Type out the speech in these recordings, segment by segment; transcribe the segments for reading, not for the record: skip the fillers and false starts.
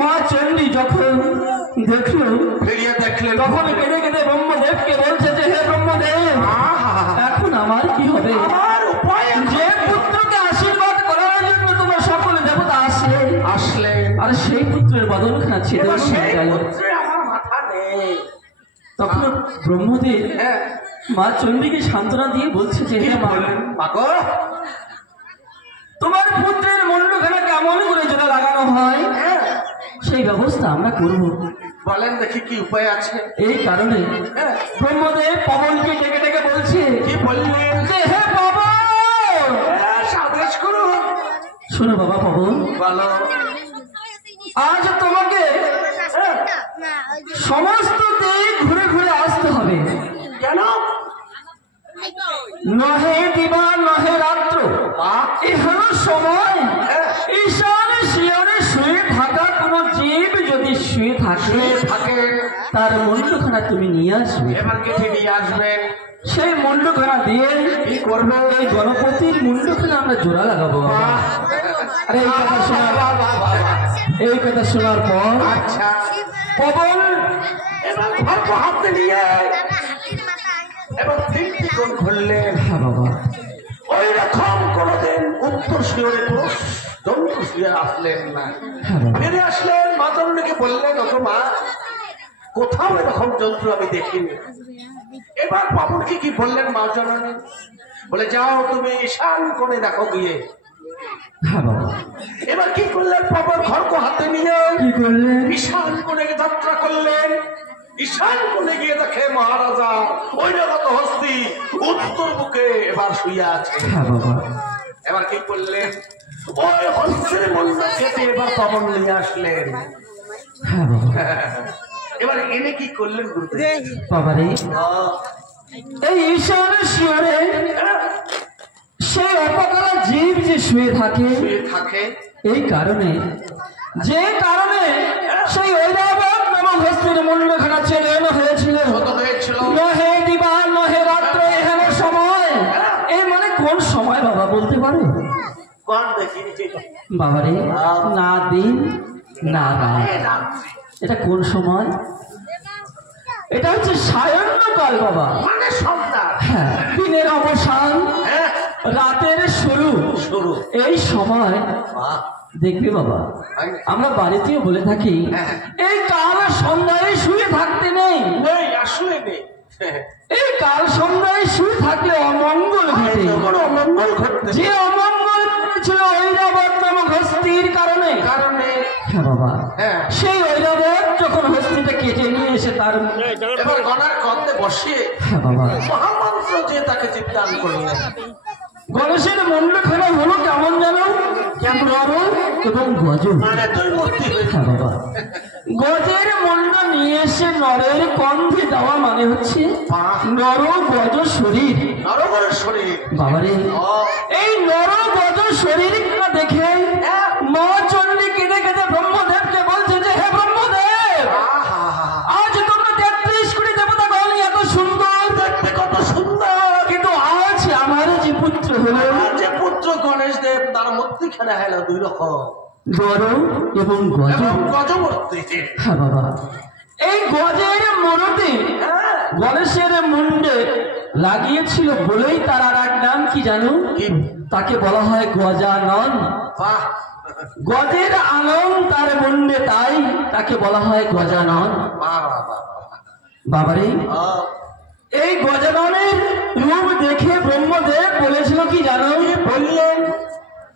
মা চণ্ডী যখন দেখলো ফিরিয়ে দেখলেন, তখন কেঁদে কেঁদে ব্রহ্মদেবকে বলছে যে হে ব্রহ্মদেব, এখন আমার কি হবে? আমার উপায় যে পুত্রকে আশীর্বাদ করার জন্য তোমার সকল দেবতা আসলে আর সেই পুত্রের বদনখানা ছেড়ে সেই গেল। পুত্রে আমার মাথা নেই। তখন ব্রহ্মদেব হ্যাঁ, মা চণ্ডীকে সান্ত্বনা দিয়ে বলছে যে হে মা, মাগো তোমার পুত্রের মুন্ডখানা কেমন করে জোড়া লাগানো হয় হ্যাঁ, সেই ব্যবস্থা আমরা করব। বলেন দেখি কি উপায় আছে। এই কারণে হ্যাঁ, ব্রহ্মদেব পবনকে ডেকে ডেকে বলছে কি বললেন? যে হে পবন, আদেশ করুন। শোনো বাবা পবন, বলো। আজ তোমাকে সমস্ত দিক ঘুরে ঘুরে আসতে হবে। কেন? নহে দিবা নহে রাত্র, এখানে সময় ঈশানে শিয়রে শুয়ে থাকা কোন জীব যদি শুয়ে থাকে তার মুন্ডখানা তুমি নিয়ে আসবে। এবার কেটে নিয়ে আসবেন। সেই মুন্ডখানা দিয়ে কি করবে? এই গণপতির মুন্ডখানা আমরা জোড়া লাগাবো। আরে এই কথা শোনার পর আচ্ছা, পবন এবার ঘর হাতে নিয়ে এবার তিনটি কোণ খুললেন। হ্যাঁ বাবা, ওই রকম কোনদিন উত্তর শিওরে জন্তু শুয়ে আসলেন না। হ্যাঁ বাবা, ফিরে আসলেন, মা তরুণীকে বললেন ওগো মা, কোথাও এরকম জন্তু আমি দেখিনি। এবার বাবুকে কি বললেন মা জননী? বলে যাও তুমি ঈশান কোণে দেখো গিয়ে। হ্যাঁ বাবা, এবার কি করলেন? বাবার ঘরকে হাতে নিয়ে কি করলেন? ঈশান কোণে যাত্রা করলেন। ঈশান কোণে গিয়ে দেখে মহারাজা ওই জগত হস্তি উত্তর বুকে এবার শুয়ে আছে। হ্যাঁ বাবা, এবার কি করলেন? ওই হস্তির মুন্ড কেটে এবার পবন নিয়ে আসলেন। হ্যাঁ বাবা, এবার এনে কি করলেন গুরুদেব? বাবা রে, এই ঈশ্বরের শিয়রে সেই অপকালা জীব যে শুয়ে থাকে, শুয়ে থাকে এই কারণে যে কারণে সেই ঐরাবত নামক হস্তির মুন্ডখানা ছেড়ে এনে হয়েছিল। কত হয়েছিল? নহে দিবা নহে রাত্র এখানে সময়। এই মানে কোন সময় বাবা বলতে পারো? কোন দেখিনি বাবা রে, না দিন না রাত, এটা কোন সময়? এটা হচ্ছে সায়ন্যকাল বাবা, মানে সন্ধ্যা। হ্যাঁ, দিনের অবসান হ্যাঁ, রাতের শুরু। শুরু। এই সময় দেখবে বাবা, আমরা বাড়িতেও বলে থাকি এই কাল সন্ধ্যায় শুয়ে থাকতে নেই। নেই, আসলে নেই। এই কাল সন্ধ্যায় শুয়ে থাকলে অমঙ্গল ঘটে। অমঙ্গল ঘটতে যে অমঙ্গল ছিল ঐরাবত নামক হস্তির কারণে। হ্যাঁ বাবা, হ্যাঁ, সেই ঐরাবত যখন হস্তিটা কেটে নিয়ে এসে তার এবার গণার কন্দে বসিয়ে হ্যাঁ বাবা মহামন্ত্র যে তাকে চিন্তান করলেন। গণেশের মুন্ডখানা হলো কেমন যেন নর এবং গজ। মানে তুই মূর্তি হয়েছে। হ্যাঁ বাবা, গজের মুন্ড নিয়ে এসে নরের কন্ধে দেওয়া মানে হচ্ছে নর গজ শরীর। নরবরের শরীর। বাবারে, এই নর গজ শরীর দেখে মা চণ্ডী কেঁদে কেঁদে ব্রহ্মদেবকে বলছে যে হে ব্রহ্মদেব, আজ তোমরা 33 কোটি দেবতা গণ এত সুন্দর, দেখতে কত সুন্দর, কিন্তু আজ আমার যে পুত্র হলো, যে পুত্র গণেশ দেব তার মূর্তিখানা হলো দুই রকম, নর এবং গজ। এবং গজমূর্তি। হ্যাঁ বাবা, এই গজের মূর্তি গণেশের মুন্ডে লাগিয়েছিল বলেই তার আর এক নাম কি জানো? তাকে বলা হয় গজানন। বাহ, গজের আনন তার মুন্ডে, তাই তাকে বলা হয় গজানন। বাবারে, এই গজাননের রূপ দেখে ব্রহ্মদেব বলেছিল কি জানো? বললেন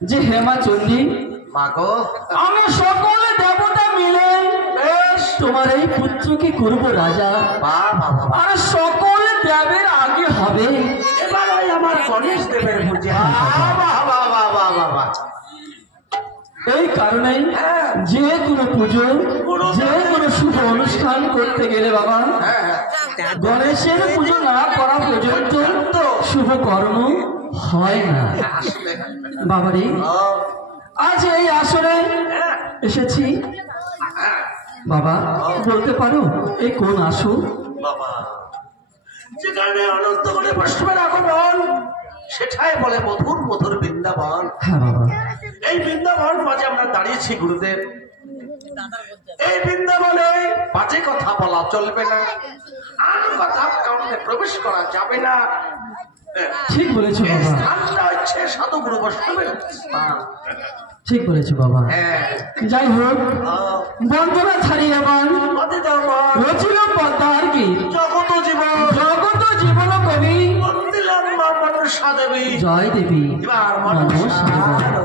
যে হে মা চণ্ডী, মাগো আমি সকল দেবতা মিলে তোমার এই পুত্রকে করবো রাজা, আর সকল দেবের আগে হবে এবার ওই আমার গণেশ দেবের পূজা। এই কারণে যে কোনো পুজো, যে কোনো শুভ অনুষ্ঠান করতে গেলে বাবা গণেশের পুজো না করা পর্যন্ত শুভ কর্ম হয় না। বাবারে, আজ এই আসরে এসেছি বাবা, বলতে পারো এই কোন আসর? বাবা, যেখানে অনন্ত করে বৈষ্ণবের আগমন, সেটাই বলে মধুর মধুর বৃন্দাবন। হ্যাঁ বাবা, এই বৃন্দাবন মাঝে আমরা দাঁড়িয়েছি গুরুদেব। এই বৃন্দাবনে বাজে কথা বলা চলবে না, আর কথা কাউকে প্রবেশ করা যাবে না। ঠিক বলেছো এই বাবা, স্থানটা হচ্ছে সাধুগুরু বৈষ্ণবের স্থান। ঠিক বলেছো বাবা। হ্যাঁ, যাই হোক, বন্দনা ছাড়িয়ে আমার রচিল পদ্মার কি জগত জীবন জগত জীবন কবি বন্দিলাম মা মনসা দেবী। জয় দেবী এবার নমস্কার। মনসা